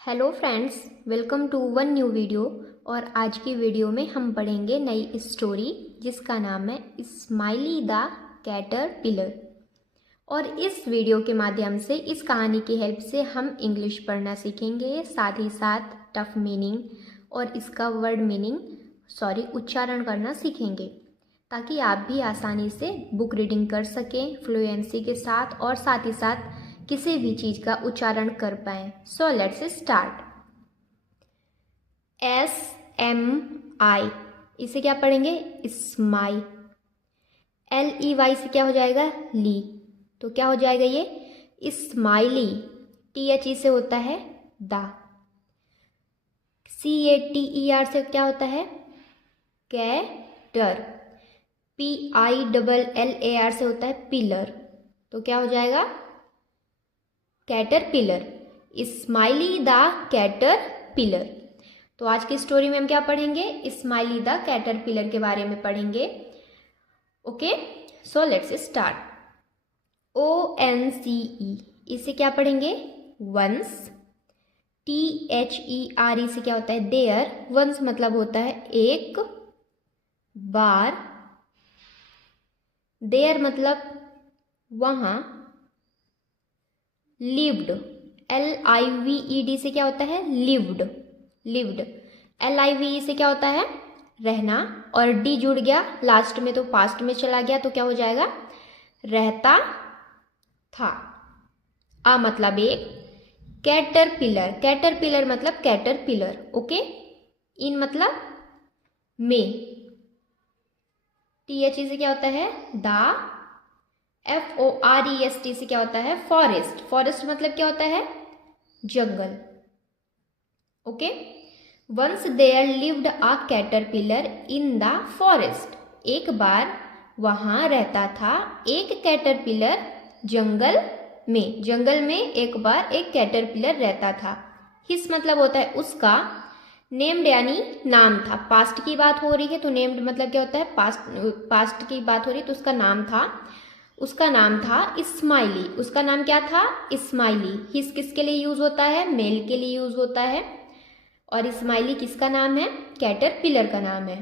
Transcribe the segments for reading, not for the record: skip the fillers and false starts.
Hello friends, welcome to one new video. और आज की वीडियो में हम पढ़ेंगे नई स्टोरी जिसका नाम है स्माइली द कैटरपिलर। और इस वीडियो के माध्यम से, इस कहानी की हेल्प से हम इंग्लिश पढ़ना सीखेंगे, साथ ही साथ टफ मीनिंग और इसका वर्ड मीनिंग उच्चारण करना सीखेंगे, ताकि आप भी आसानी से बुक रीडिंग कर सकें फ्लुएंसी के साथ और साथ ही साथ किसी भी चीज़ का उच्चारण कर पाएँ। So let's start. SMI, इसे क्या पढ़ेंगे? स्माई। LEY से क्या हो जाएगा? ली। तो क्या हो जाएगा ये? स्माइली। THE से होता है दा। CATER से क्या होता है? कैटर। PILLAR से होता है पिलर। तो क्या हो जाएगा? कैटरपिलर। Smiley the caterpillar. तो आज की स्टोरी में हम क्या पढ़ेंगे? स्माइली द कैटरपिलर के बारे में पढ़ेंगे। Okay, so let's start. ONCE, इसे क्या पढ़ेंगे? वंस। THERE से क्या होता है? देयर। वंस मतलब होता है एक बार। देयर मतलब वहां। लिव्ड। LIVED से क्या होता है? लिव्ड। लिव्ड। LIVE से क्या होता है? रहना। और डी जुड़ गया लास्ट में तो पास्ट में चला गया, तो क्या हो जाएगा? रहता था। आ मतलब एक। कैटरपिलर। कैटरपिलर मतलब कैटरपिलर। ओके। इन मतलब में। THE से क्या होता है? दा। FOREST से क्या होता है? फॉरेस्ट। फॉरेस्ट मतलब क्या होता है? जंगल। Okay. Once there lived a caterpillar in the forest. एक बार वहां रहता था एक कैटरपिलर जंगल में। जंगल में एक बार एक कैटरपिलर रहता था। हिस मतलब होता है उसका। नेम्ड यानी नाम था। पास्ट की बात हो रही है तो नेम्ड मतलब क्या होता है? पास्ट की बात हो रही है तो उसका नाम था। उसका नाम था स्माइली। उसका नाम क्या था? स्माइली। हिस किसके लिए यूज होता है? मेल के लिए यूज होता है। और स्माइली किसका नाम है? कैटरपिलर का नाम है।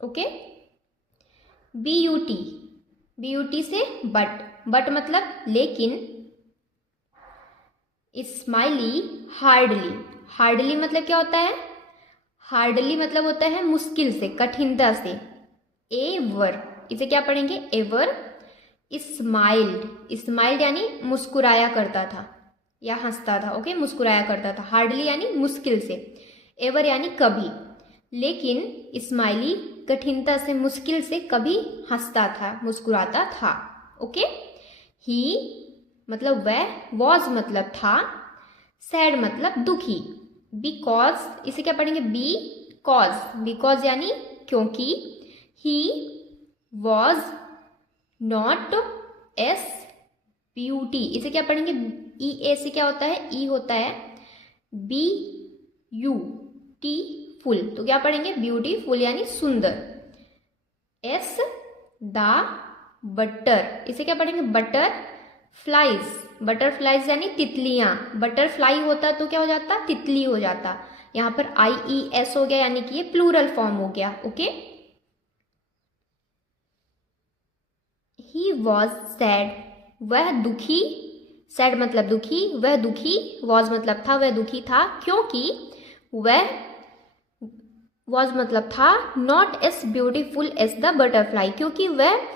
ओके। BUT। BUT से बट। बट मतलब लेकिन। Smiley hardly. हार्डली मतलब क्या होता है? हार्डली मतलब होता है मुश्किल से, कठिनता से। एवर, इसे क्या पढ़ेंगे? एवर। स्माइल्ड। स्माइल्ड यानी मुस्कुराया करता था या हंसता था। ओके, मुस्कुराया करता था। हार्डली यानी मुश्किल से। एवर यानी कभी। लेकिन स्माइली कठिनता से, मुश्किल से कभी हंसता था, मुस्कुराता था। ओके। ही मतलब वह। वॉज मतलब था। सैड मतलब दुखी। बिकॉज, इसे क्या पढ़ेंगे? Be cause. बिकॉज यानी क्योंकि। He was not S beauty. इसे क्या पढ़ेंगे? EA से क्या होता है? ई होता है। BUT full. तो क्या पढ़ेंगे? ब्यूटीफुल यानी सुंदर। S the butter. इसे क्या पढ़ेंगे? Butter flies. बटरफ्लाइज यानी तितलियां। बटरफ्लाई होता तो क्या हो जाता? तितली हो जाता। यहां पर IES हो गया, यानी कि ये प्लूरल फॉर्म हो गया। ओके। ही वॉज सैड, वह दुखी। सैड मतलब दुखी। वह दुखी। वॉज मतलब था, वह दुखी था। क्योंकि वह। वॉज मतलब था not as beautiful as the butterfly, क्योंकि वह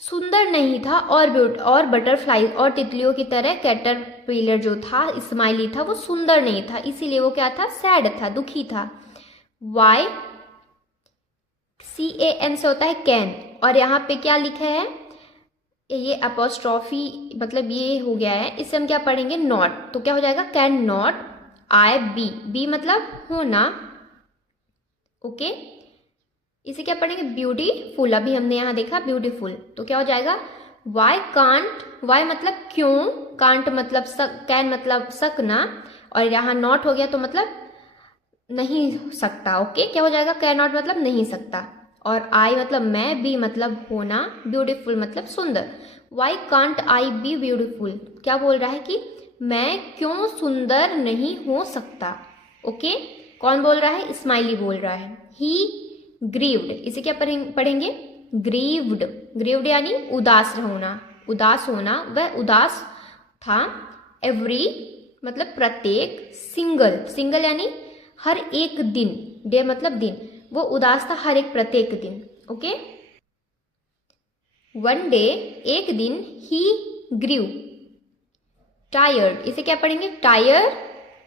सुंदर नहीं था और बटरफ्लाई और तितलियों की तरह कैटरपिलर जो था, स्माइली था, वो सुंदर नहीं था। इसीलिए वो क्या था? सैड था, दुखी था। वाई। CAN से होता है कैन। और यहाँ पे क्या लिखा है? ये अपोस्ट्रॉफी मतलब ये हो गया है। इससे हम क्या पढ़ेंगे? नॉट। तो क्या हो जाएगा? Can not I be. Be मतलब होना। ओके। इसे क्या पढ़ेंगे? ब्यूटीफुल। अभी हमने यहाँ देखा ब्यूटीफुल। तो क्या हो जाएगा? Why can't. वाई मतलब क्यों। कांट मतलब कैन मतलब सकना। और यहाँ नॉट हो गया तो मतलब नहीं सकता। ओके। क्या हो जाएगा? कैन नॉट मतलब नहीं सकता। और आई मतलब मैं। बी मतलब होना। ब्यूटीफुल मतलब सुंदर। Why can't I B beautiful. क्या बोल रहा है कि मैं क्यों सुंदर नहीं हो सकता। ओके, कौन बोल रहा है? स्माइली बोल रहा है। ही ग्रीव्ड, इसे क्या पढ़ेंगे? ग्रीव्ड। ग्रीव्ड यानी उदास होना, उदास होना, वह उदास था। एवरी मतलब प्रत्येक, सिंगल, सिंगल यानी हर एक दिन, डे मतलब दिन, वो उदास था हर एक प्रत्येक दिन। ओके, वन डे एक दिन, ही ग्रीव टायर्ड, इसे क्या पढ़ेंगे? टायर्ड,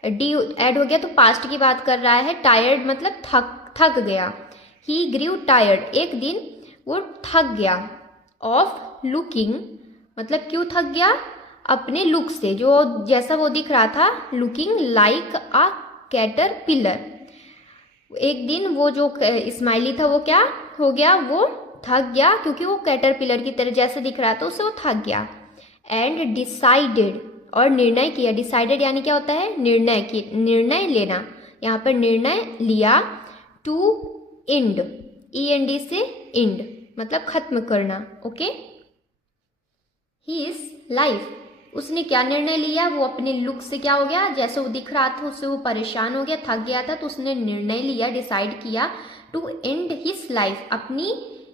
डी ऐड हो गया तो पास्ट की बात कर रहा है। टायर्ड मतलब थक गया। ही ग्रीव टायर्ड, एक दिन वो थक गया। ऑफ लुकिंग मतलब क्यों थक गया? अपने लुक से, जो जैसा वो दिख रहा था, लुकिंग लाइक अ कैटरपिलर। एक दिन वो जो स्माइली था वो क्या हो गया? वो थक गया, क्योंकि वो कैटरपिलर की तरह जैसे दिख रहा था उससे वो थक गया। एंड डिसाइडेड, और निर्णय किया। डिसाइडेड यानी क्या होता है? निर्णय की, निर्णय लेना। यहाँ पर निर्णय लिया। टू एंड, END से एंड मतलब खत्म करना। ओके, हिज लाइफ, उसने क्या निर्णय लिया? वो अपने लुक से क्या हो गया? जैसे वो दिख रहा था उससे वो परेशान हो गया, थक गया था, तो उसने निर्णय लिया, डिसाइड किया टू एंड हिज लाइफ, अपनी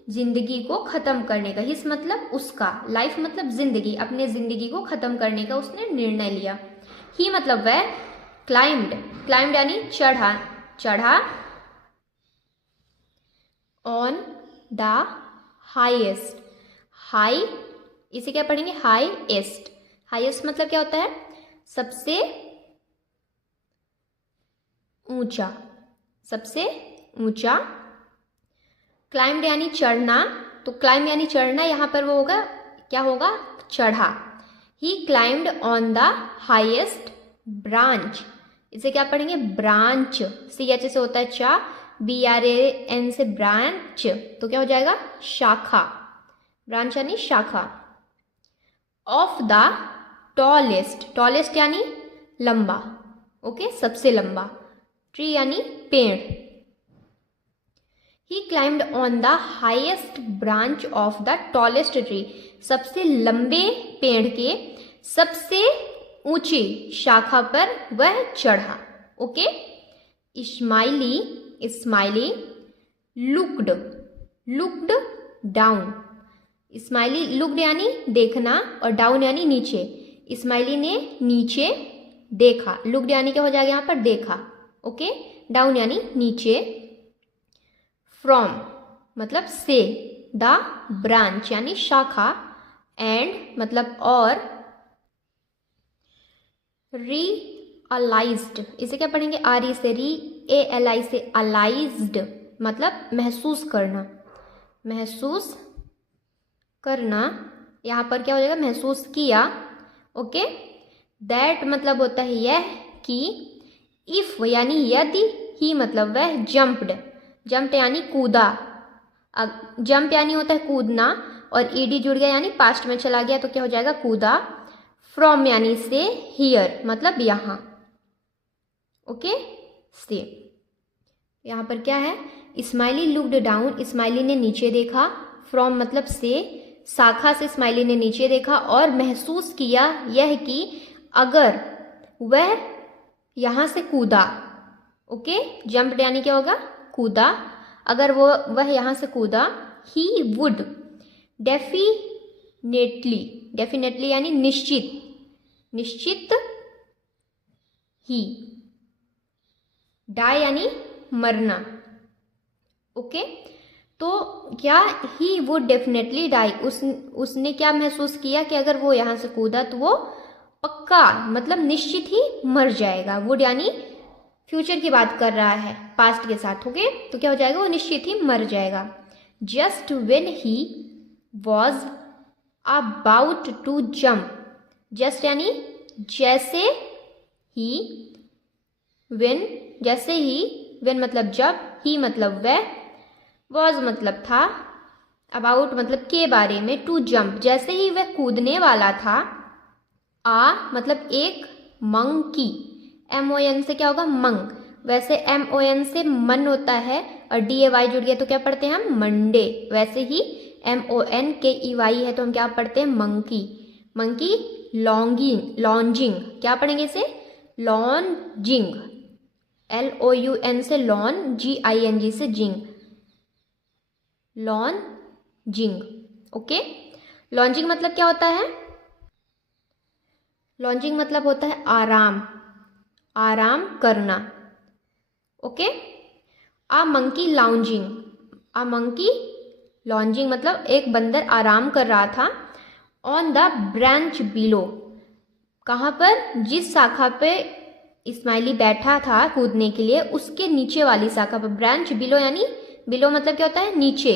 जिंदगी को खत्म करने का। हिज मतलब उसका, लाइफ मतलब जिंदगी, अपने जिंदगी को खत्म करने का उसने निर्णय लिया। ही मतलब वह, क्लाइम्ड, क्लाइम्ड यानी चढ़ा, चढ़ा। ऑन द हाईएस्ट, हाई, इसे क्या पढ़ेंगे? हाईएस्ट। हाईएस्ट मतलब क्या होता है? सबसे ऊंचा, सबसे ऊंचा। क्लाइम्ड यानी चढ़ना, तो क्लाइम यानी चढ़ना, यहाँ पर वो होगा, क्या होगा? चढ़ा। He climbed on the highest branch, इसे क्या पढ़ेंगे? ब्रांच, CH से होता है चा, BRAN से ब्रांच, तो क्या हो जाएगा? शाखा। ब्रांच यानी शाखा। ऑफ द टॉलेस्ट, टॉलेस्ट यानी लंबा, ओके, सबसे लंबा। ट्री यानी पेड़। He climbed on the highest branch of the tallest tree, सबसे लंबे पेड़ के सबसे ऊंची शाखा पर वह चढ़ा। Okay, smiley, smiley looked, looked down. Smiley looked यानी देखना और डाउन यानी नीचे। स्माइली ने नीचे देखा, लुक्ड यानी क्या हो जाएगा यहाँ पर? देखा। ओके, डाउन यानी नीचे। फ्रॉम मतलब से, द ब्रांच यानी शाखा, एंड मतलब और, रियलाइज्ड, इसे क्या पढ़ेंगे? RE से REALI से अलाइज्ड मतलब महसूस करना, महसूस करना। यहाँ पर क्या हो जाएगा? महसूस किया। ओके, दैट मतलब होता है यह, कि। इफ यानी यदि, ही मतलब वह, जंप्ड, जंप्ड यानी कूदा। जंप यानी होता है कूदना, और ED जुड़ गया यानी पास्ट में चला गया, तो क्या हो जाएगा? कूदा। फ्रॉम यानी से, हियर मतलब यहाँ। ओके, से, यहाँ पर क्या है? स्माइली लुक्ड डाउन, स्माइली ने नीचे देखा। फ्रॉम मतलब से, शाखा से स्माइली ने नीचे देखा और महसूस किया यह कि अगर वह यहाँ से कूदा। ओके, जंप यानी क्या होगा? कूदा। अगर वह यहाँ से कूदा, ही वुड डेफिनेटली, डेफिनेटली यानी निश्चित, निश्चित ही, डाई यानी मरना। ओके, तो क्या? ही वुड डेफिनेटली डाई, उसने क्या महसूस किया कि अगर वो यहाँ से कूदा तो वो पक्का मतलब निश्चित ही मर जाएगा। वुड यानी फ्यूचर की बात कर रहा है, पास्ट के साथ। ओके, तो क्या हो जाएगा? वो निश्चित ही मर जाएगा। Just when he was about to jump, just यानी जैसे ही, वेन जैसे ही, वेन मतलब जब, ही मतलब वह, वॉज मतलब था, अबाउट मतलब के बारे में, टू जंप जैसे ही वह कूदने वाला था। मतलब एक, मंकी, MON से क्या होगा? मंग। वैसे MON से मन होता है और DAY जुड़ गया तो क्या पढ़ते हैं हम? मंडे। वैसे ही MONKEY है तो हम क्या पढ़ते हैं? मंकी। मंकी लॉन्गिंग, लॉन्जिंग, क्या पढ़ेंगे इसे? लॉन्जिंग, LOUN से लॉन, GING से जिंग, लॉन जिंग। ओके, लॉन्जिंग मतलब क्या होता है? लॉन्जिंग मतलब होता है आराम, आराम करना। ओके, आ मंकी लाउंजिंग, आ मंकी लॉन्जिंग मतलब एक बंदर आराम कर रहा था। ऑन द ब्रांच बिलो, कहाँ पर? जिस शाखा पे इस्माइली बैठा था कूदने के लिए, उसके नीचे वाली शाखा पर। ब्रांच बिलो यानी बिलो मतलब क्या होता है? नीचे।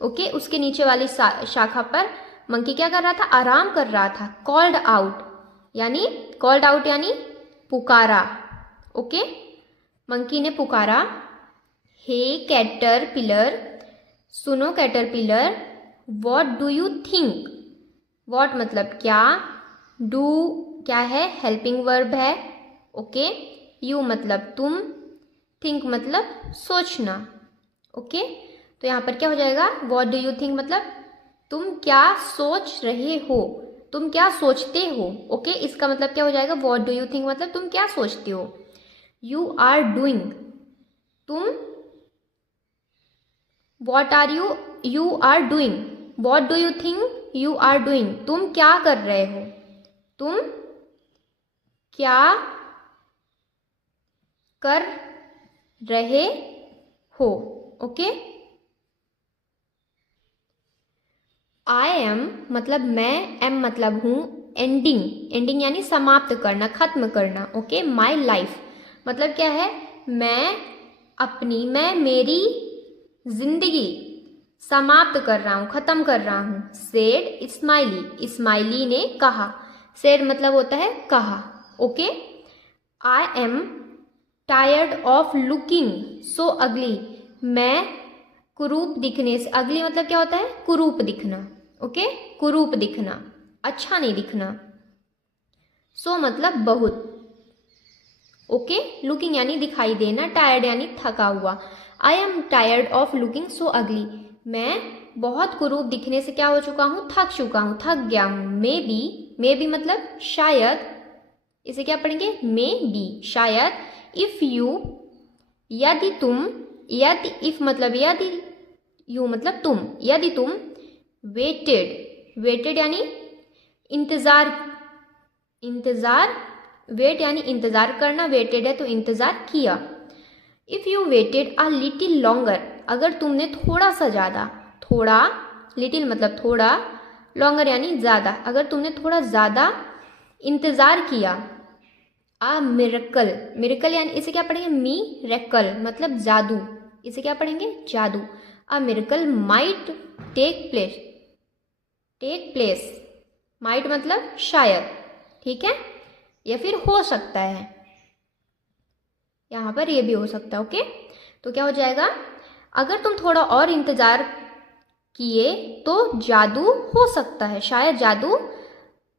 ओके, उसके नीचे वाली शाखा पर मंकी क्या कर रहा था? आराम कर रहा था। कॉल्ड आउट यानी, कॉल्ड आउट यानी पुकारा। ओके, मंकी ने पुकारा, हे कैटरपिलर, सुनो caterpillar, what do you think? What मतलब क्या, डू क्या है? हेल्पिंग वर्ब है। ओके, यू मतलब तुम, थिंक मतलब सोचना। ओके, तो यहाँ पर क्या हो जाएगा? व्हाट डू यू थिंक मतलब तुम क्या सोच रहे हो, तुम क्या सोचते हो। ओके, इसका मतलब क्या हो जाएगा? व्हाट डू यू थिंक मतलब तुम क्या सोचते हो। यू आर डूइंग, तुम, what are you, you are doing, what do you think you are doing, तुम क्या कर रहे हो, तुम क्या कर रहे हो। ओके, आई एम मतलब मैं, एम मतलब हूँ, एंडिंग, एंडिंग यानी समाप्त करना, खत्म करना। ओके, माई लाइफ मतलब क्या है? मैं अपनी, मैं मेरी जिंदगी समाप्त कर रहा हूँ, खत्म कर रहा हूँ। सेड इस्माइली, इस्माइली ने कहा। सेड मतलब होता है कहा। Okay, I am tired of looking so अगली, मैं कुरूप दिखने से, अगली मतलब क्या होता है? कुरूप दिखना। ओके, कुरूप दिखना, अच्छा नहीं दिखना। सो मतलब बहुत। ओके, लुकिंग यानी दिखाई देना, टायर्ड यानी थका हुआ। I am tired of looking so अगली, मैं बहुत कुरूप दिखने से क्या हो चुका हूँ? थक चुका हूँ, थक गया हूँ। मे बी मतलब शायद, इसे क्या पढ़ेंगे? मे बी, शायद। इफ यू यदि तुम, यदि इफ मतलब यदि, यू मतलब तुम, यदि तुम वेटेड, वेटेड यानी इंतजार, इंतजार, वेट यानी इंतजार करना, वेटेड है तो इंतजार किया। If you weighted a little longer, अगर तुमने थोड़ा सा ज़्यादा, थोड़ा, लिटिल मतलब थोड़ा, लॉन्गर यानी ज़्यादा, अगर तुमने थोड़ा ज़्यादा इंतज़ार किया। आ मिरेकल, मिरेकल यानी इसे क्या पढ़ेंगे? मी रेकल मतलब जादू, इसे क्या पढ़ेंगे? जादू। A miracle might take place, take place, might मतलब शायद, ठीक है, या फिर हो सकता है, यहाँ पर ये भी हो सकता है। ओके, तो क्या हो जाएगा? अगर तुम थोड़ा और इंतजार किए तो जादू हो सकता है, शायद जादू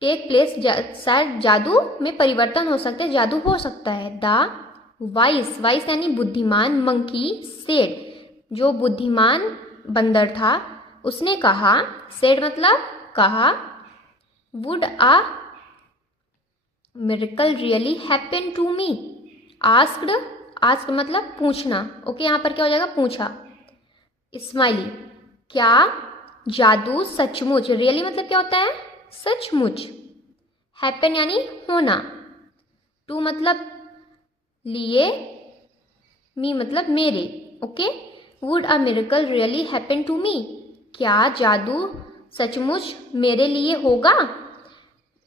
टेक प्लेस, शायद जादू में परिवर्तन हो सकता है, जादू हो सकता है। द वाइस, वाइस यानी बुद्धिमान, मंकी सेड, जो बुद्धिमान बंदर था उसने कहा। सेड मतलब कहा। Would a miracle really happen to me, asked, ask मतलब पूछना। ओके, यहाँ पर क्या हो जाएगा? पूछा। इस्माइली, क्या जादू सचमुच, रियली मतलब क्या होता है? सचमुच। हैपन यानी होना, टू मतलब लिए, मी मतलब मेरे। Okay, would a miracle really happen to me, क्या जादू सचमुच मेरे लिए होगा।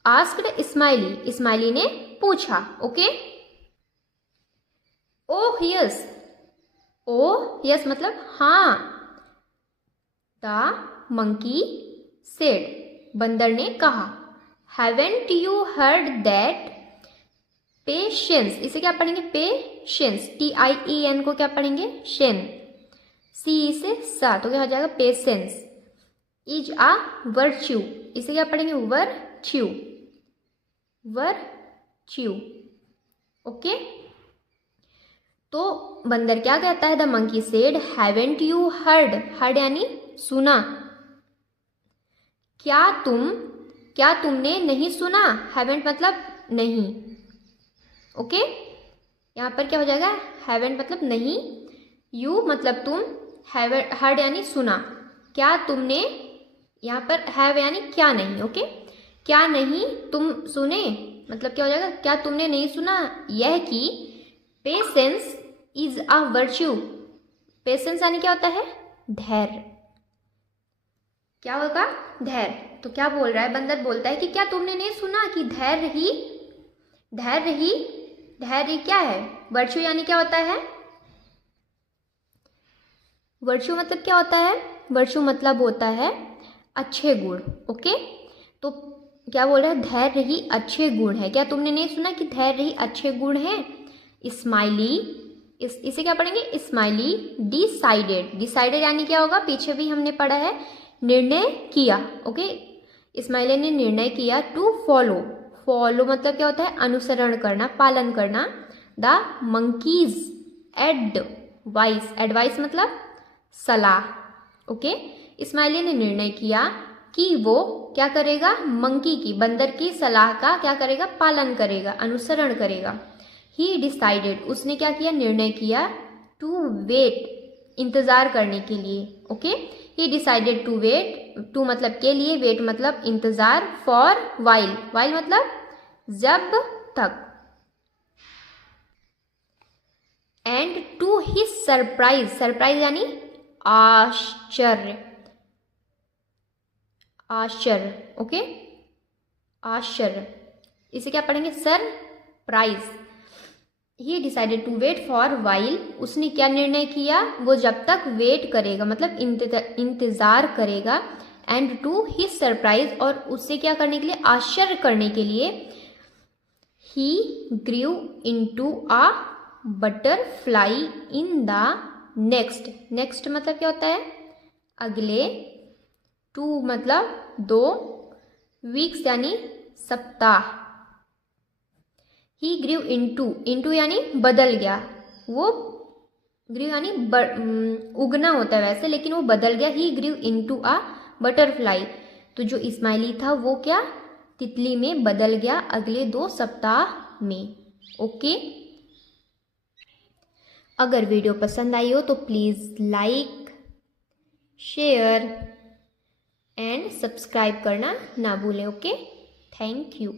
आस्क्ड इस्माइली, इस्माइली ने पूछा। Okay, oh yes, oh yes मतलब हाँ। द मंकी सेड, बंदर ने कहा। Haven't you heard that patience, इसे क्या पढ़ेंगे? पेशेंस, TIEN को क्या पढ़ेंगे? शेन, सी से सा, तो क्या हो जाएगा? पेशेंस। इज आ वर्च्यू, इसे क्या पढ़ेंगे? Virtue, virtue. ओके, तो बंदर क्या कहता है? The monkey said haven't you heard, heard यानी सुना, क्या तुमने नहीं सुना। हैवेंट मतलब नहीं। ओके, यहाँ पर क्या हो जाएगा, हैवेंट मतलब नहीं, यू मतलब तुम, हर्ड यानी सुना, क्या तुमने, यहाँ पर हैव यानी क्या नहीं, ओके, क्या नहीं तुम सुने मतलब क्या हो जाएगा, क्या तुमने नहीं सुना यह कि patience is a virtue. Patience यानी क्या होता है, धैर्य, क्या होगा, धैर्य। तो क्या बोल रहा है, बंदर बोलता है कि क्या तुमने नहीं सुना कि धैर्य क्या है, वर्च्यू यानी क्या होता है, वर्च्यू मतलब क्या होता है, वर्च्यू मतलब होता है अच्छे गुण, ओके। तो क्या बोल रहा है, धैर्य ही अच्छे गुण है। क्या तुमने नहीं सुना कि धैर्य ही अच्छे गुण है। स्माइली, इसे क्या पढ़ेंगे, स्माइली डिसाइडेड, डिसाइडेड यानी क्या होगा, पीछे भी हमने पढ़ा है, निर्णय किया, ओके। स्माइली ने निर्णय किया टू फॉलो, फॉलो मतलब क्या होता है, अनुसरण करना, पालन करना, द मंकीज एडवाइस, एडवाइस मतलब सलाह, ओके। स्माइली ने निर्णय किया कि वो क्या करेगा, मंकी की, बंदर की सलाह का क्या करेगा, पालन करेगा, अनुसरण करेगा। ही डिसाइडेड, उसने क्या किया, निर्णय किया, टू वेट, इंतजार करने के लिए, okay. He decided to wait, to मतलब के लिए, वेट मतलब इंतजार, फॉर वाइल, वाइल मतलब जब तक, and to his surprise, surprise यानी आश्चर्य, आश्चर्य, ओके, आश्चर्य, इसे क्या पढ़ेंगे, surprise. He decided to wait for while, उसने क्या निर्णय किया, वो जब तक वेट करेगा मतलब इंतजार करेगा, एंड टू हिज सरप्राइज, और उससे क्या करने के लिए, आश्चर्य करने के लिए, he grew into a butterfly in the next, next मतलब क्या होता है, अगले, टू मतलब दो, वीक्स यानी सप्ताह। ही ग्रीव इनटू, इनटू यानी बदल गया, वो ग्रीव यानी उगना होता है वैसे, लेकिन वो बदल गया, he grew into a butterfly. तो जो स्माइली था वो क्या, तितली में बदल गया अगले 2 सप्ताह में, ओके। अगर वीडियो पसंद आई हो तो please like, share and subscribe करना ना भूलें, ओके। Thank you.